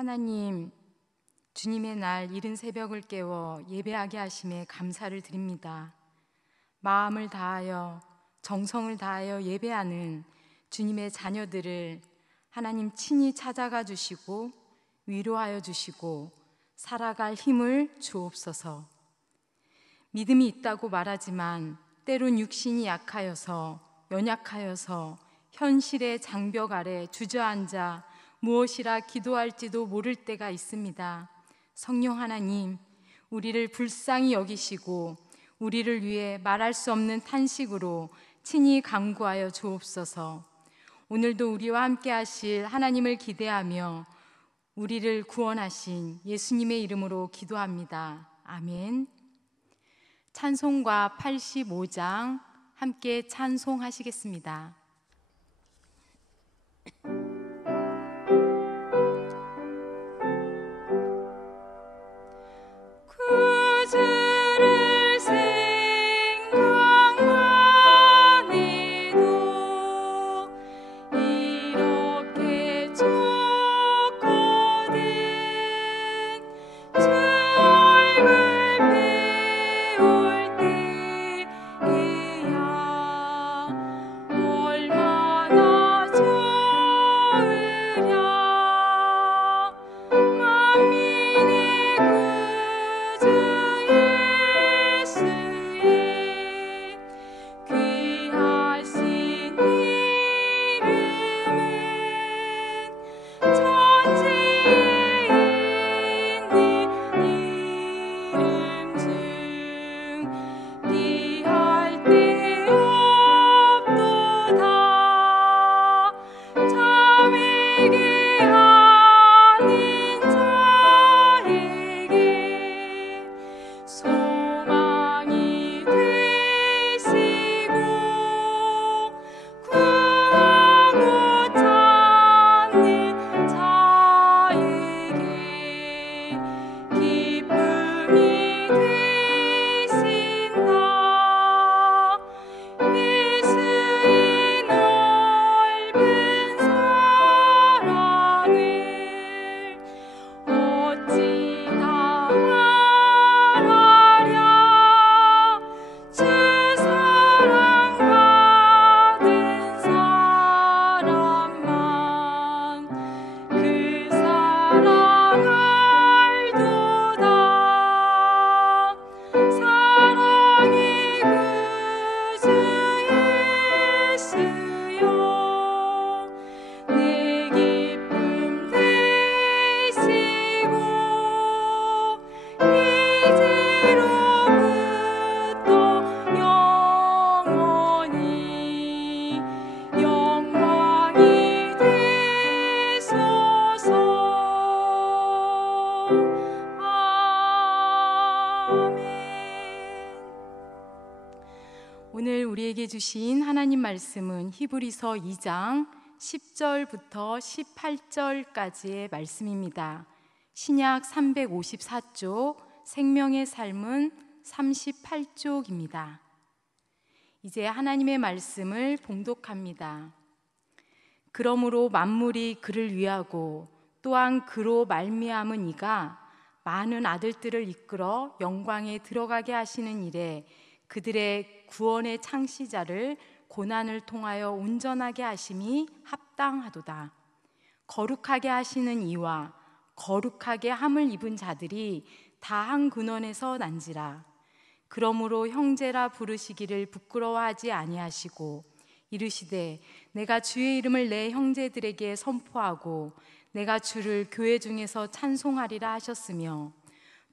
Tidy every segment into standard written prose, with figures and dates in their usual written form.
하나님, 주님의 날 이른 새벽을 깨워 예배하게 하심에 감사를 드립니다. 마음을 다하여 정성을 다하여 예배하는 주님의 자녀들을 하나님 친히 찾아가 주시고 위로하여 주시고 살아갈 힘을 주옵소서. 믿음이 있다고 말하지만 때론 육신이 약하여서 연약하여서 현실의 장벽 아래 주저앉아 무엇이라 기도할지도 모를 때가 있습니다. 성령 하나님, 우리를 불쌍히 여기시고 우리를 위해 말할 수 없는 탄식으로 친히 간구하여 주옵소서. 오늘도 우리와 함께 하실 하나님을 기대하며 우리를 구원하신 예수님의 이름으로 기도합니다. 아멘. 찬송가 85장 함께 찬송하시겠습니다. 오늘 우리에게 주신 하나님 말씀은 히브리서 2장 10절부터 18절까지의 말씀입니다. 신약 354쪽, 생명의 삶은 38쪽입니다. 이제 하나님의 말씀을 봉독합니다. 그러므로 만물이 그를 위하고 또한 그로 말미암은 이가 많은 아들들을 이끌어 영광에 들어가게 하시는 일에 그들의 구원의 창시자를 고난을 통하여 온전하게 하심이 합당하도다. 거룩하게 하시는 이와 거룩하게 함을 입은 자들이 다 한 근원에서 난지라. 그러므로 형제라 부르시기를 부끄러워하지 아니하시고 이르시되 내가 주의 이름을 내 형제들에게 선포하고 내가 주를 교회 중에서 찬송하리라 하셨으며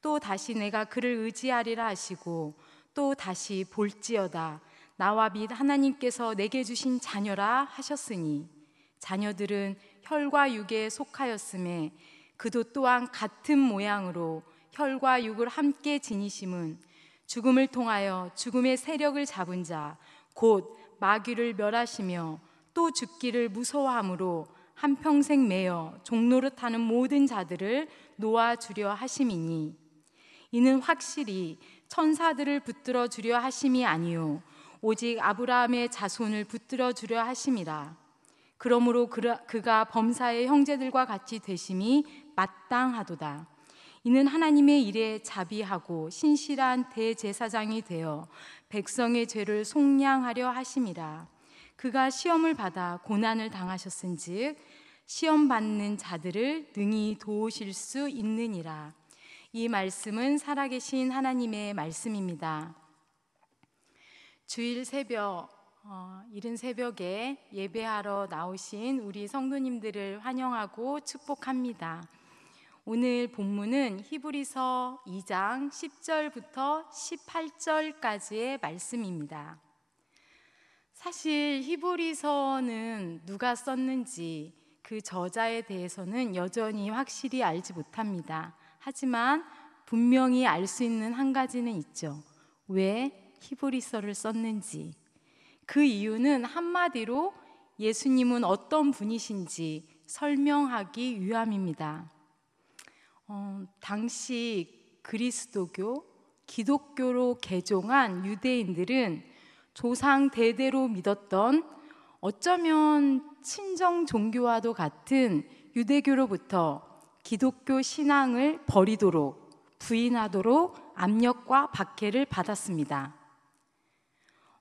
또 다시 내가 그를 의지하리라 하시고 또 다시 볼지어다 나와 및 하나님께서 내게 주신 자녀라 하셨으니 자녀들은 혈과 육에 속하였음에 그도 또한 같은 모양으로 혈과 육을 함께 지니심은 죽음을 통하여 죽음의 세력을 잡은 자 곧 마귀를 멸하시며 또 죽기를 무서워함으로 한평생 매여 종노릇하는 모든 자들을 놓아주려 하심이니 이는 확실히 천사들을 붙들어 주려 하심이 아니요 오직 아브라함의 자손을 붙들어 주려 하심이라. 그러므로 그가 범사의 형제들과 같이 되심이 마땅하도다. 이는 하나님의 일에 자비하고 신실한 대제사장이 되어 백성의 죄를 속량하려 하심이라. 그가 시험을 받아 고난을 당하셨은즉 시험 받는 자들을 능히 도우실 수 있느니라. 이 말씀은 살아계신 하나님의 말씀입니다. 주일 새벽 이른 새벽에 예배하러 나오신 우리 성도님들을 환영하고 축복합니다. 오늘 본문은 히브리서 2장 10절부터 18절까지의 말씀입니다. 사실 히브리서는 누가 썼는지 그 저자에 대해서는 여전히 확실히 알지 못합니다. 하지만 분명히 알 수 있는 한 가지는 있죠. 왜 히브리서를 썼는지. 그 이유는 한마디로 예수님은 어떤 분이신지 설명하기 위함입니다. 당시 그리스도교, 기독교로 개종한 유대인들은 조상 대대로 믿었던 어쩌면 친정 종교와도 같은 유대교로부터 기독교 신앙을 버리도록 부인하도록 압력과 박해를 받았습니다.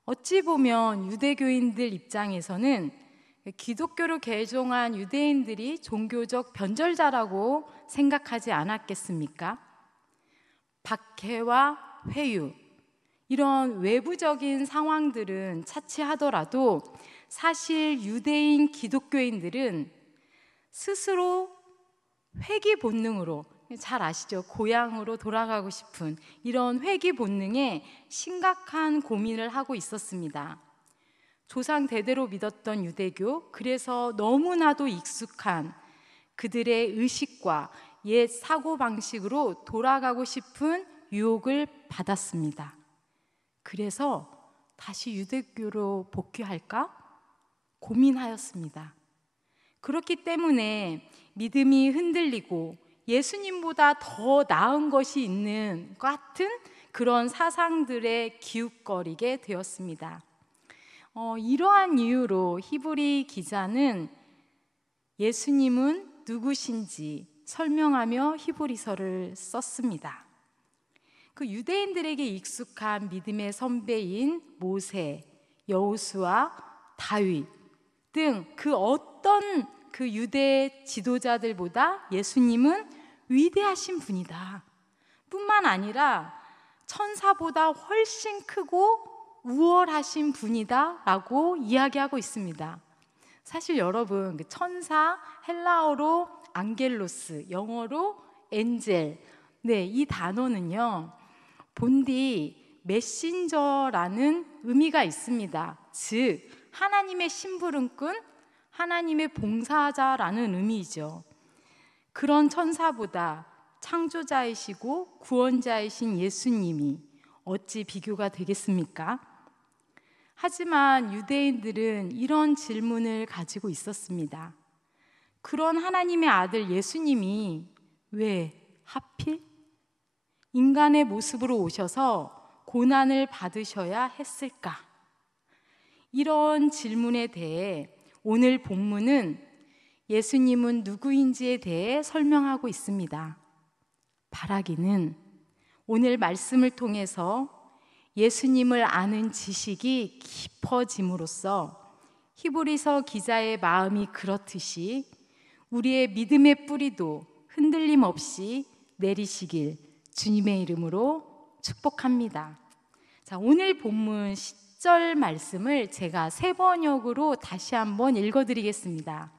어찌 보면 유대교인들 입장에서는 기독교로 개종한 유대인들이 종교적 변절자라고 생각하지 않았겠습니까? 박해와 회유, 이런 외부적인 상황들은 차치하더라도 사실 유대인 기독교인들은 스스로 회귀 본능으로, 잘 아시죠? 고향으로 돌아가고 싶은 이런 회귀 본능에 심각한 고민을 하고 있었습니다. 조상 대대로 믿었던 유대교, 그래서 너무나도 익숙한 그들의 의식과 옛 사고방식으로 돌아가고 싶은 유혹을 받았습니다. 그래서 다시 유대교로 복귀할까 고민하였습니다. 그렇기 때문에 믿음이 흔들리고 예수님보다 더 나은 것이 있는 것 같은 그런 사상들에 기웃거리게 되었습니다. 이러한 이유로 히브리 기자는 예수님은 누구신지 설명하며 히브리서를 썼습니다. 그 유대인들에게 익숙한 믿음의 선배인 모세, 여호수아, 다윗 등 그 어떤 그 유대 지도자들보다 예수님은 위대하신 분이다. 뿐만 아니라 천사보다 훨씬 크고 우월하신 분이다 라고 이야기하고 있습니다. 사실 여러분, 천사, 헬라어로 앙겔로스, 영어로 엔젤, 이 단어는요 본디 메신저라는 의미가 있습니다. 즉 하나님의 심부름꾼, 하나님의 봉사자라는 의미이죠. 그런 천사보다 창조자이시고 구원자이신 예수님이 어찌 비교가 되겠습니까? 하지만 유대인들은 이런 질문을 가지고 있었습니다. 그런 하나님의 아들 예수님이 왜 하필 인간의 모습으로 오셔서 고난을 받으셔야 했을까? 이런 질문에 대해 오늘 본문은 예수님은 누구인지에 대해 설명하고 있습니다. 바라기는 오늘 말씀을 통해서 예수님을 아는 지식이 깊어짐으로써 히브리서 기자의 마음이 그렇듯이 우리의 믿음의 뿌리도 흔들림 없이 내리시길 주님의 이름으로 축복합니다. 자, 오늘 본문 10절 말씀을 제가 새 번역으로 다시 한번 읽어드리겠습니다.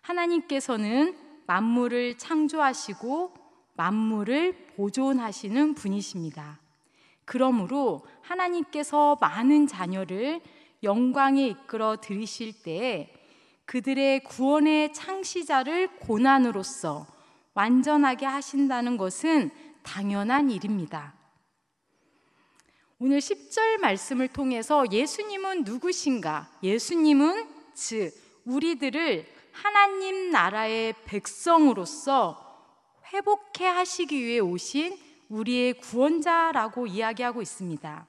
하나님께서는 만물을 창조하시고 만물을 보존하시는 분이십니다. 그러므로 하나님께서 많은 자녀를 영광에 이끌어 들이실 때에 그들의 구원의 창시자를 고난으로써 완전하게 하신다는 것은 당연한 일입니다. 오늘 10절 말씀을 통해서 예수님은 누구신가? 예수님은 즉 우리들을 하나님 나라의 백성으로서 회복해 하시기 위해 오신 우리의 구원자라고 이야기하고 있습니다.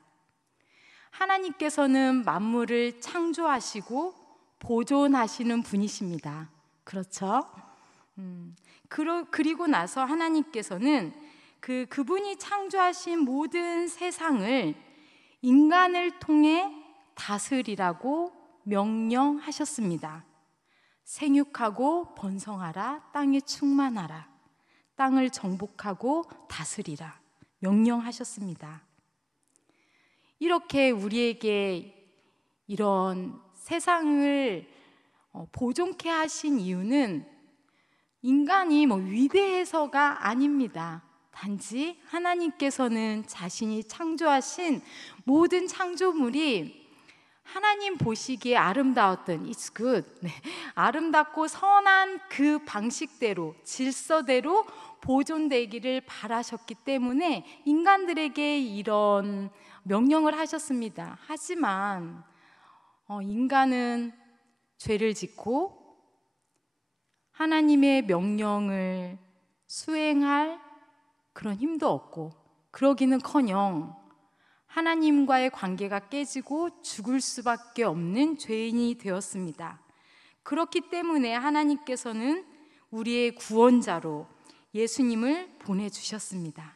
하나님께서는 만물을 창조하시고 보존하시는 분이십니다. 그렇죠? 그리고 나서 하나님께서는 그분이 창조하신 모든 세상을 인간을 통해 다스리라고 명령하셨습니다. 생육하고 번성하라, 땅에 충만하라, 땅을 정복하고 다스리라 명령하셨습니다. 이렇게 우리에게 이런 세상을 보존케 하신 이유는 인간이 위대해서가 아닙니다. 단지 하나님께서는 자신이 창조하신 모든 창조물이 하나님 보시기에 아름다웠던 It's good, 아름답고 선한 그 방식대로, 질서대로 보존되기를 바라셨기 때문에 인간들에게 이런 명령을 하셨습니다. 하지만 인간은 죄를 짓고 하나님의 명령을 수행할 그런 힘도 없고, 그러기는커녕 하나님과의 관계가 깨지고 죽을 수밖에 없는 죄인이 되었습니다. 그렇기 때문에 하나님께서는 우리의 구원자로 예수님을 보내주셨습니다.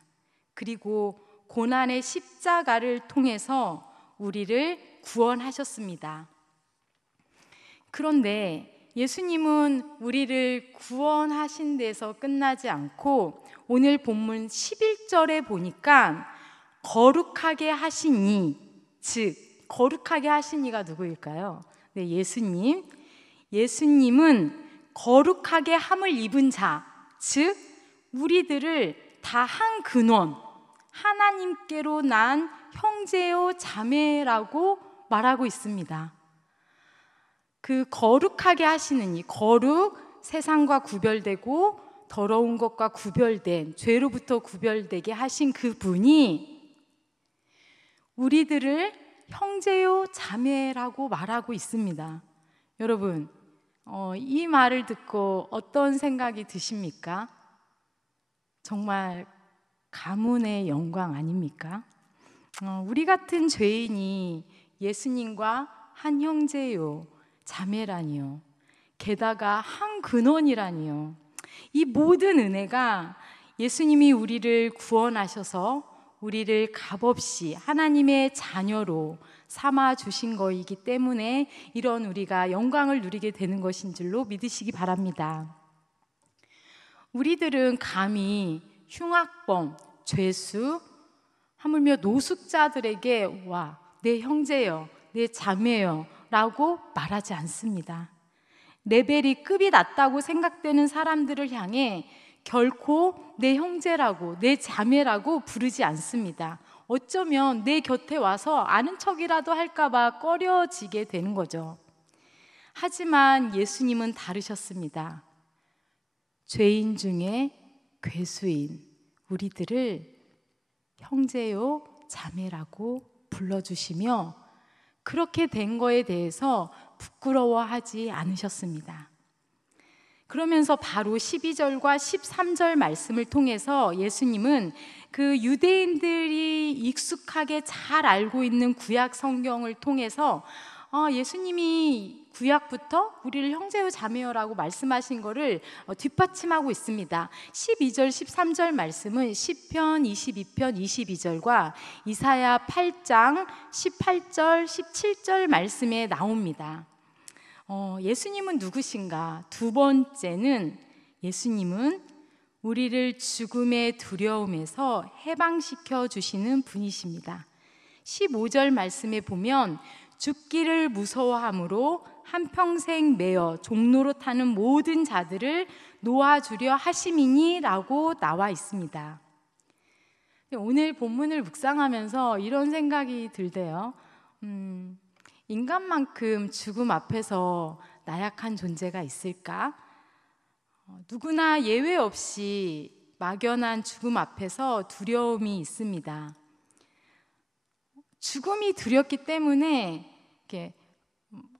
그리고 고난의 십자가를 통해서 우리를 구원하셨습니다. 그런데 예수님은 우리를 구원하신 데서 끝나지 않고 오늘 본문 11절에 보니까 거룩하게 하시니, 즉 거룩하게 하시니가 누구일까요? 네, 예수님은 거룩하게 함을 입은 자, 즉 우리들을 다 한 근원, 하나님께로 난 형제요 자매라고 말하고 있습니다. 그 거룩하게 하시는 이 거룩, 세상과 구별되고 더러운 것과 구별된, 죄로부터 구별되게 하신 그 분이 우리들을 형제요 자매라고 말하고 있습니다. 여러분, 이 말을 듣고 어떤 생각이 드십니까? 정말 가문의 영광 아닙니까? 우리 같은 죄인이 예수님과 한 형제요 자매라니요, 게다가 한 근원이라니요. 이 모든 은혜가 예수님이 우리를 구원하셔서 우리를 값없이 하나님의 자녀로 삼아 주신 것이기 때문에 이런 우리가 영광을 누리게 되는 것인 줄로 믿으시기 바랍니다. 우리들은 감히 흉악범, 죄수, 하물며 노숙자들에게 와, 내 형제여, 내 자매여 라고 말하지 않습니다. 레벨이 급이 낮다고 생각되는 사람들을 향해 결코 내 형제라고, 내 자매라고 부르지 않습니다. 어쩌면 내 곁에 와서 아는 척이라도 할까봐 꺼려지게 되는 거죠. 하지만 예수님은 다르셨습니다. 죄인 중에 괴수인 우리들을 형제요 자매라고 불러주시며 그렇게 된 거에 대해서 부끄러워하지 않으셨습니다. 그러면서 바로 12절과 13절 말씀을 통해서 예수님은 그 유대인들이 익숙하게 잘 알고 있는 구약 성경을 통해서 예수님이 구약부터 우리를 형제요 자매요라고 말씀하신 것을 뒷받침하고 있습니다. 12절 13절 말씀은 시편 22편 22절과 이사야 8장 18절 17절 말씀에 나옵니다. 예수님은 누구신가? 두 번째는 예수님은 우리를 죽음의 두려움에서 해방시켜 주시는 분이십니다. 15절 말씀에 보면 죽기를 무서워함으로 한평생 매어 종로로 타는 모든 자들을 놓아주려 하심이니 라고 나와 있습니다. 오늘 본문을 묵상하면서 이런 생각이 들대요. 인간만큼 죽음 앞에서 나약한 존재가 있을까? 누구나 예외 없이 막연한 죽음 앞에서 두려움이 있습니다. 죽음이 두렵기 때문에 이렇게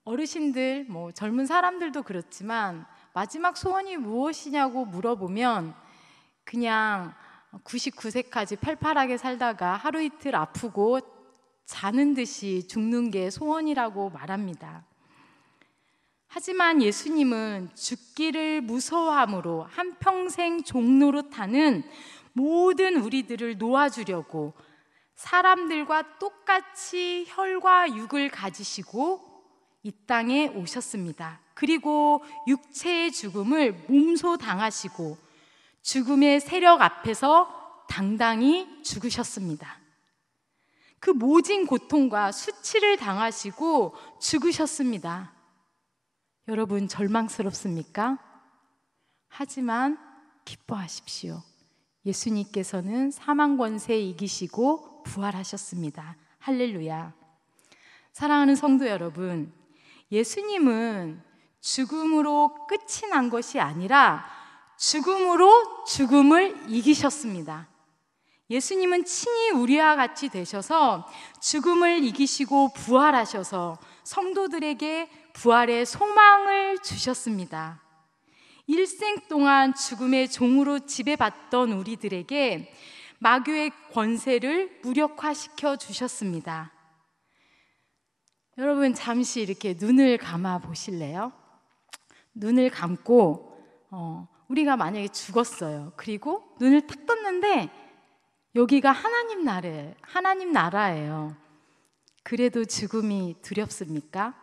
어르신들, 젊은 사람들도 그렇지만 마지막 소원이 무엇이냐고 물어보면 그냥 99세까지 팔팔하게 살다가 하루 이틀 아프고 자는 듯이 죽는 게 소원이라고 말합니다. 하지만 예수님은 죽기를 무서워함으로 한평생 종노릇하는 모든 우리들을 놓아주려고 사람들과 똑같이 혈과 육을 가지시고 이 땅에 오셨습니다. 그리고 육체의 죽음을 몸소 당하시고 죽음의 세력 앞에서 당당히 죽으셨습니다. 그 모진 고통과 수치를 당하시고 죽으셨습니다. 여러분, 절망스럽습니까? 하지만 기뻐하십시오. 예수님께서는 사망 권세 이기시고 부활하셨습니다. 할렐루야. 사랑하는 성도 여러분, 예수님은 죽음으로 끝이 난 것이 아니라 죽음으로 죽음을 이기셨습니다. 예수님은 친히 우리와 같이 되셔서 죽음을 이기시고 부활하셔서 성도들에게 부활의 소망을 주셨습니다. 일생 동안 죽음의 종으로 지배받던 우리들에게 마귀의 권세를 무력화시켜 주셨습니다. 여러분, 잠시 이렇게 눈을 감아 보실래요? 눈을 감고 우리가 만약에 죽었어요. 그리고 눈을 탁 떴는데 여기가 하나님 나라예요. 그래도 죽음이 두렵습니까?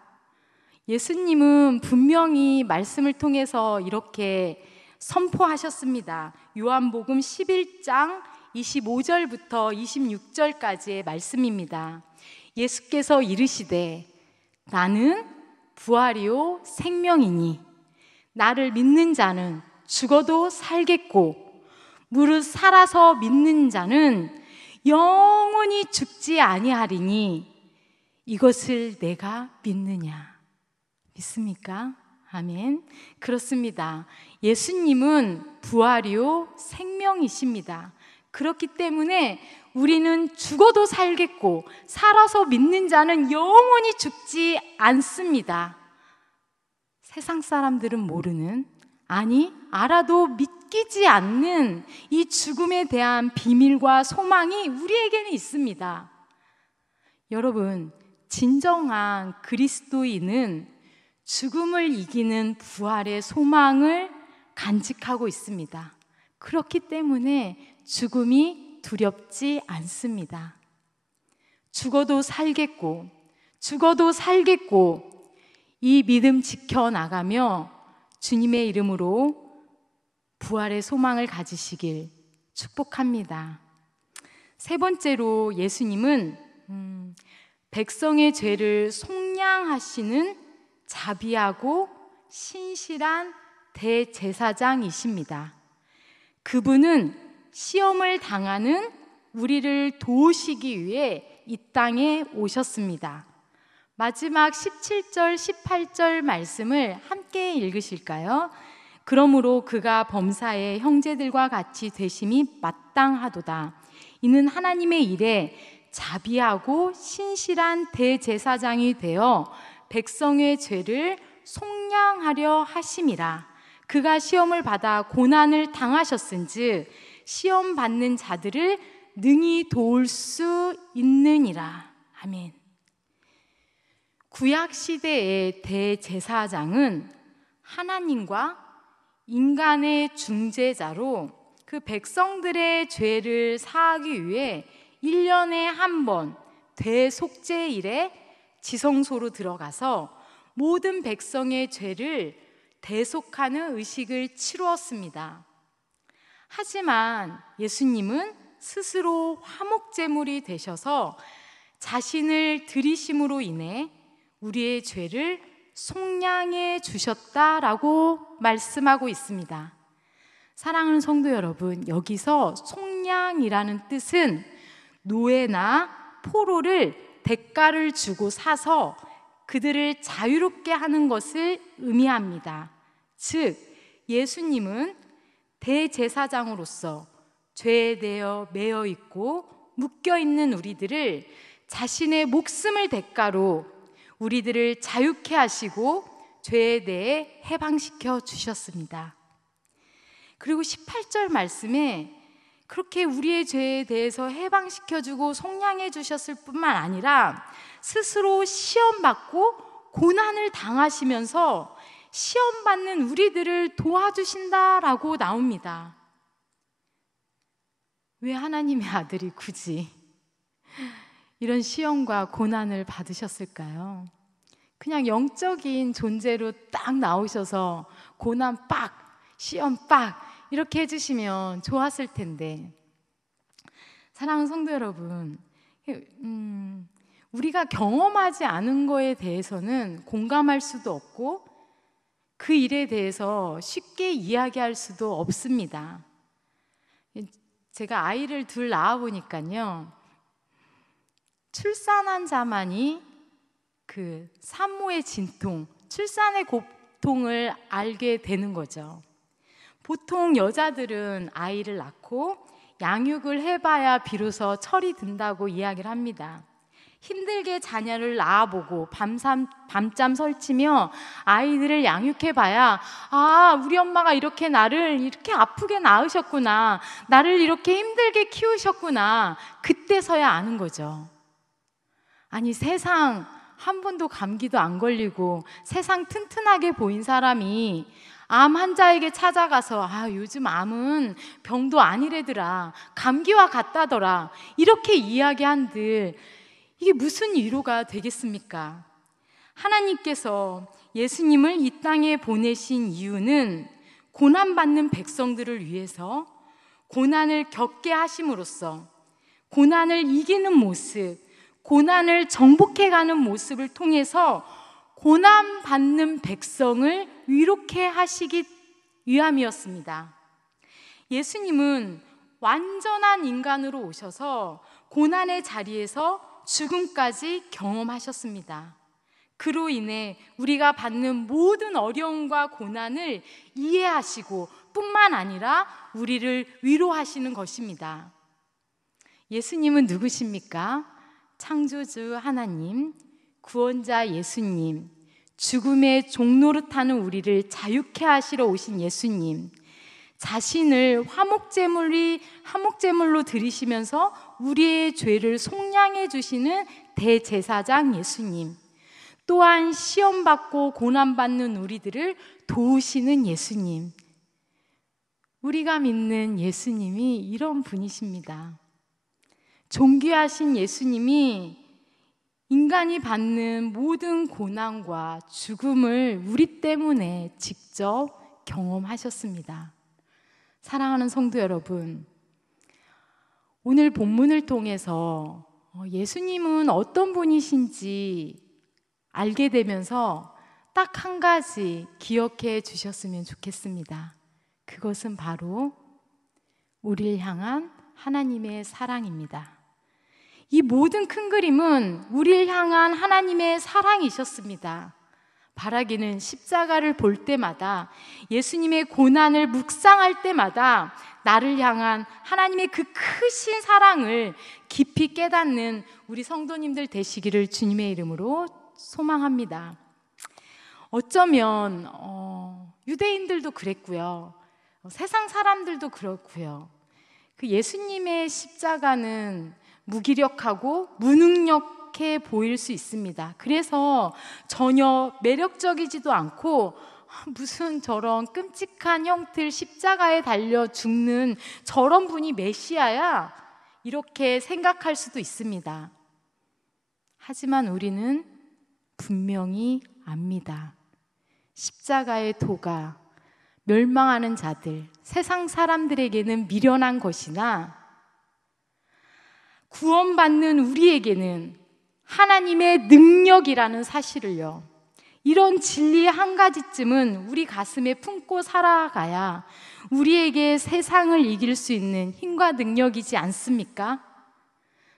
예수님은 분명히 말씀을 통해서 이렇게 선포하셨습니다. 요한복음 11장 25절부터 26절까지의 말씀입니다. 예수께서 이르시되 나는 부활이요 생명이니 나를 믿는 자는 죽어도 살겠고 무릇 살아서 믿는 자는 영원히 죽지 아니하리니 이것을 내가 믿느냐? 믿습니까? 아멘. 그렇습니다. 예수님은 부활이요 생명이십니다. 그렇기 때문에 우리는 죽어도 살겠고 살아서 믿는 자는 영원히 죽지 않습니다. 세상 사람들은 모르는, 아니 알아도 믿기지 않는 이 죽음에 대한 비밀과 소망이 우리에게는 있습니다. 여러분, 진정한 그리스도인은 죽음을 이기는 부활의 소망을 간직하고 있습니다. 그렇기 때문에 죽음이 두렵지 않습니다. 죽어도 살겠고 이 믿음 지켜나가며 주님의 이름으로 부활의 소망을 가지시길 축복합니다. 세 번째로 예수님은 백성의 죄를 속량하시는 자비하고 신실한 대제사장이십니다. 그분은 시험을 당하는 우리를 도우시기 위해 이 땅에 오셨습니다. 마지막 17절, 18절 말씀을 함께 읽으실까요? 그러므로 그가 범사의 형제들과 같이 되심이 마땅하도다. 이는 하나님의 일에 자비하고 신실한 대제사장이 되어 백성의 죄를 속량하려 하심이라. 그가 시험을 받아 고난을 당하셨은즉 시험 받는 자들을 능히 도울 수 있느니라. 아멘. 구약 시대의 대제사장은 하나님과 인간의 중재자로 그 백성들의 죄를 사하기 위해 1년에 한 번 대속죄일에 지성소로 들어가서 모든 백성의 죄를 대속하는 의식을 치루었습니다. 하지만 예수님은 스스로 화목제물이 되셔서 자신을 들이심으로 인해 우리의 죄를 속량해 주셨다라고 말씀하고 있습니다. 사랑하는 성도 여러분, 여기서 속량이라는 뜻은 노예나 포로를 대가를 주고 사서 그들을 자유롭게 하는 것을 의미합니다. 즉, 예수님은 대제사장으로서 죄에 대해 매여 있고 묶여 있는 우리들을 자신의 목숨을 대가로 우리들을 자유케 하시고 죄에 대해 해방시켜 주셨습니다. 그리고 18절 말씀에 그렇게 우리의 죄에 대해서 해방시켜주고 속량해 주셨을 뿐만 아니라 스스로 시험받고 고난을 당하시면서 시험 받는 우리들을 도와주신다라고 나옵니다. 왜 하나님의 아들이 굳이 이런 시험과 고난을 받으셨을까요? 그냥 영적인 존재로 딱 나오셔서 고난 빡, 시험 빡 이렇게 해주시면 좋았을 텐데, 사랑하는 성도 여러분, 우리가 경험하지 않은 거에 대해서는 공감할 수도 없고 그 일에 대해서 쉽게 이야기할 수도 없습니다. 제가 아이를 둘 낳아보니까요, 출산한 자만이 그 산모의 진통, 출산의 고통을 알게 되는 거죠. 보통 여자들은 아이를 낳고 양육을 해봐야 비로소 철이 든다고 이야기를 합니다. 힘들게 자녀를 낳아보고 밤잠 설치며 아이들을 양육해봐야, 아, 우리 엄마가 이렇게 나를 이렇게 아프게 낳으셨구나, 나를 이렇게 힘들게 키우셨구나, 그때서야 아는 거죠. 아니, 세상 한 번도 감기도 안 걸리고 세상 튼튼하게 보인 사람이 암 환자에게 찾아가서, 아, 요즘 암은 병도 아니래더라, 감기와 같다더라, 이렇게 이야기한들 이게 무슨 위로가 되겠습니까? 하나님께서 예수님을 이 땅에 보내신 이유는 고난받는 백성들을 위해서 고난을 겪게 하심으로써 고난을 이기는 모습, 고난을 정복해가는 모습을 통해서 고난받는 백성을 위로케 하시기 위함이었습니다. 예수님은 완전한 인간으로 오셔서 고난의 자리에서 죽음까지 경험하셨습니다. 그로 인해 우리가 받는 모든 어려움과 고난을 이해하시고 뿐만 아니라 우리를 위로하시는 것입니다. 예수님은 누구십니까? 창조주 하나님, 구원자 예수님, 죽음의 종노릇하는 우리를 자유케 하시러 오신 예수님, 자신을 화목제물로 드리시면서 우리의 죄를 속량해 주시는 대제사장 예수님, 또한 시험받고 고난받는 우리들을 도우시는 예수님, 우리가 믿는 예수님이 이런 분이십니다. 존귀하신 예수님이 인간이 받는 모든 고난과 죽음을 우리 때문에 직접 경험하셨습니다. 사랑하는 성도 여러분, 오늘 본문을 통해서 예수님은 어떤 분이신지 알게 되면서 딱 한 가지 기억해 주셨으면 좋겠습니다. 그것은 바로 우리를 향한 하나님의 사랑입니다. 이 모든 큰 그림은 우리를 향한 하나님의 사랑이셨습니다. 바라기는 십자가를 볼 때마다, 예수님의 고난을 묵상할 때마다 나를 향한 하나님의 그 크신 사랑을 깊이 깨닫는 우리 성도님들 되시기를 주님의 이름으로 소망합니다. 어쩌면 유대인들도 그랬고요, 세상 사람들도 그렇고요, 그 예수님의 십자가는 무기력하고 무능력해 보일 수 있습니다. 그래서 전혀 매력적이지도 않고, 무슨 저런 끔찍한 형틀 십자가에 달려 죽는 저런 분이 메시아야, 이렇게 생각할 수도 있습니다. 하지만 우리는 분명히 압니다. 십자가의 도가 멸망하는 자들, 세상 사람들에게는 미련한 것이나 구원받는 우리에게는 하나님의 능력이라는 사실을요, 이런 진리의 한 가지쯤은 우리 가슴에 품고 살아가야 우리에게 세상을 이길 수 있는 힘과 능력이지 않습니까?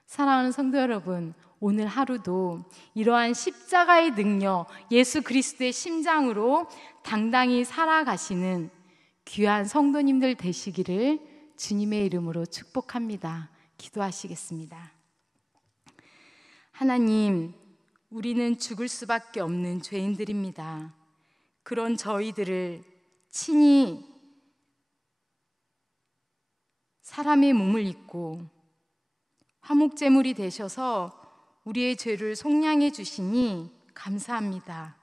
사랑하는 성도 여러분, 오늘 하루도 이러한 십자가의 능력, 예수 그리스도의 심장으로 당당히 살아가시는 귀한 성도님들 되시기를 주님의 이름으로 축복합니다. 기도하시겠습니다. 하나님, 우리는 죽을 수밖에 없는 죄인들입니다. 그런 저희들을 친히 사람의 몸을 입고 화목제물이 되셔서 우리의 죄를 속량해 주시니 감사합니다.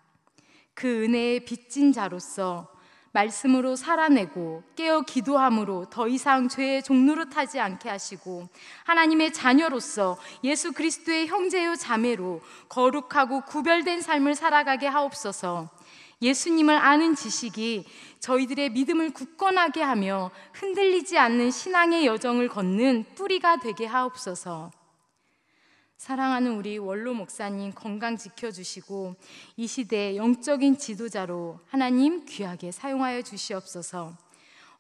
그 은혜의 빚진 자로서 말씀으로 살아내고 깨어 기도함으로 더 이상 죄의 종로로 타지 않게 하시고, 하나님의 자녀로서 예수 그리스도의 형제요 자매로 거룩하고 구별된 삶을 살아가게 하옵소서. 예수님을 아는 지식이 저희들의 믿음을 굳건하게 하며 흔들리지 않는 신앙의 여정을 걷는 뿌리가 되게 하옵소서. 사랑하는 우리 원로 목사님 건강 지켜주시고 이 시대의 영적인 지도자로 하나님 귀하게 사용하여 주시옵소서.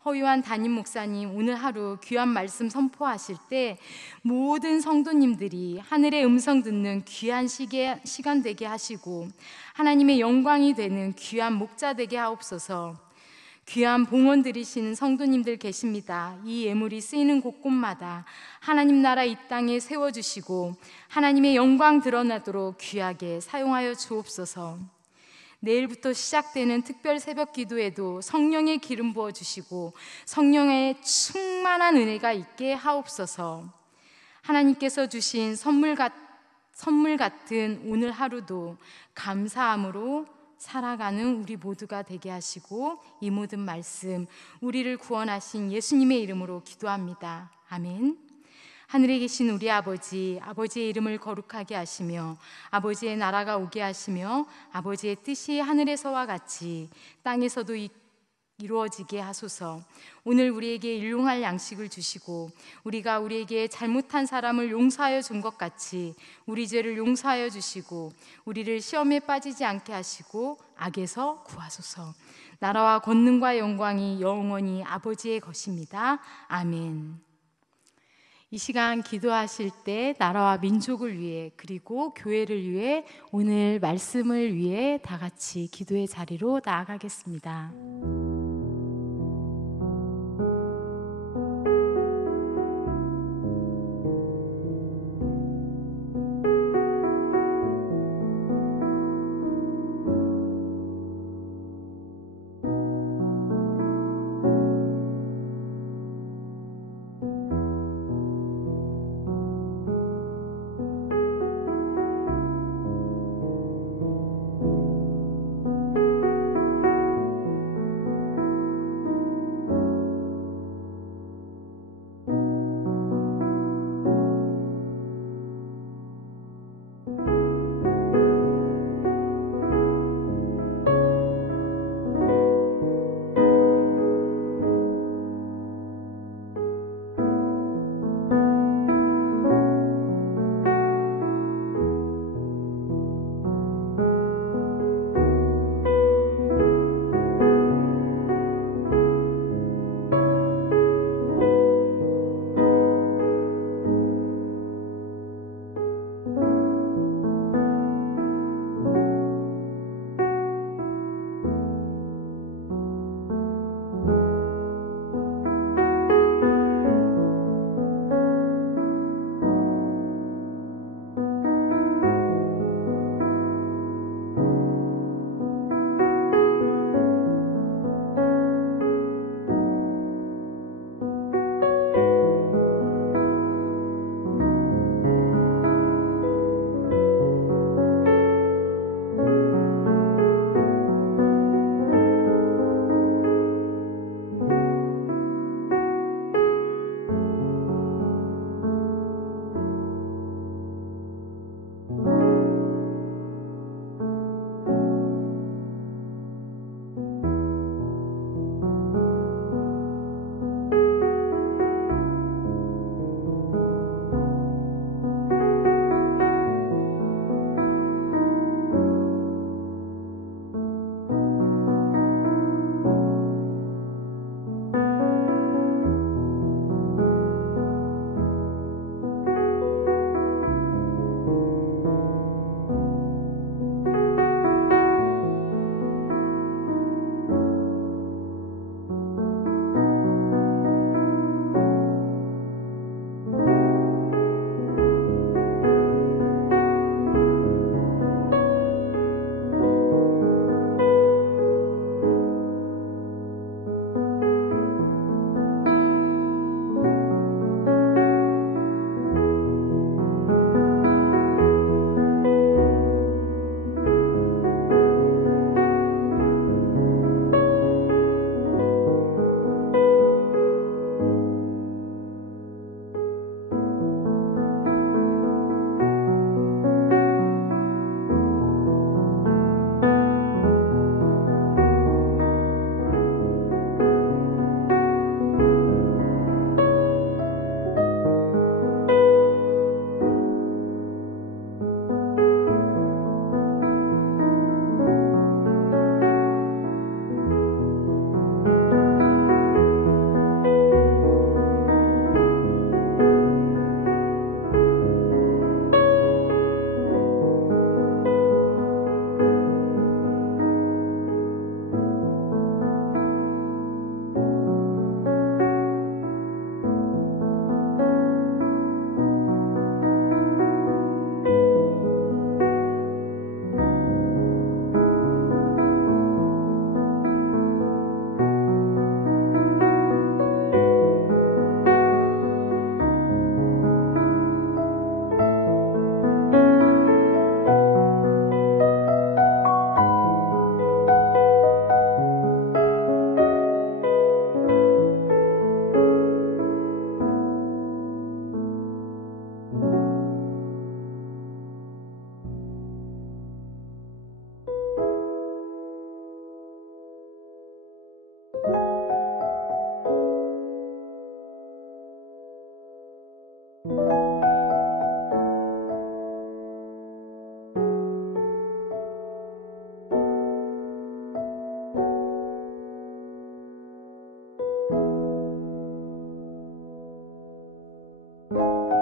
허유한 담임 목사님, 오늘 하루 귀한 말씀 선포하실 때 모든 성도님들이 하늘의 음성 듣는 귀한 시간 되게 하시고 하나님의 영광이 되는 귀한 목자 되게 하옵소서. 귀한 봉헌 드리시는 성도님들 계십니다. 이 예물이 쓰이는 곳곳마다 하나님 나라 이 땅에 세워주시고 하나님의 영광 드러나도록 귀하게 사용하여 주옵소서. 내일부터 시작되는 특별 새벽 기도에도 성령의 기름 부어주시고 성령의 충만한 은혜가 있게 하옵소서. 하나님께서 주신 선물 같은 오늘 하루도 감사함으로 살아가는 우리 모두가 되게 하시고 이 모든 말씀 우리를 구원하신 예수님의 이름으로 기도합니다. 아멘. 하늘에 계신 우리 아버지, 아버지의 이름을 거룩하게 하시며 아버지의 나라가 오게 하시며 아버지의 뜻이 하늘에서와 같이 땅에서도 이루어지게 하소서. 오늘 우리에게 일용할 양식을 주시고 우리가 우리에게 잘못한 사람을 용서하여 준 것 같이 우리 죄를 용서하여 주시고 우리를 시험에 빠지지 않게 하시고 악에서 구하소서. 나라와 권능과 영광이 영원히 아버지의 것입니다. 아멘. 이 시간 기도하실 때 나라와 민족을 위해 그리고 교회를 위해 오늘 말씀을 위해 다 같이 기도의 자리로 나아가겠습니다. 요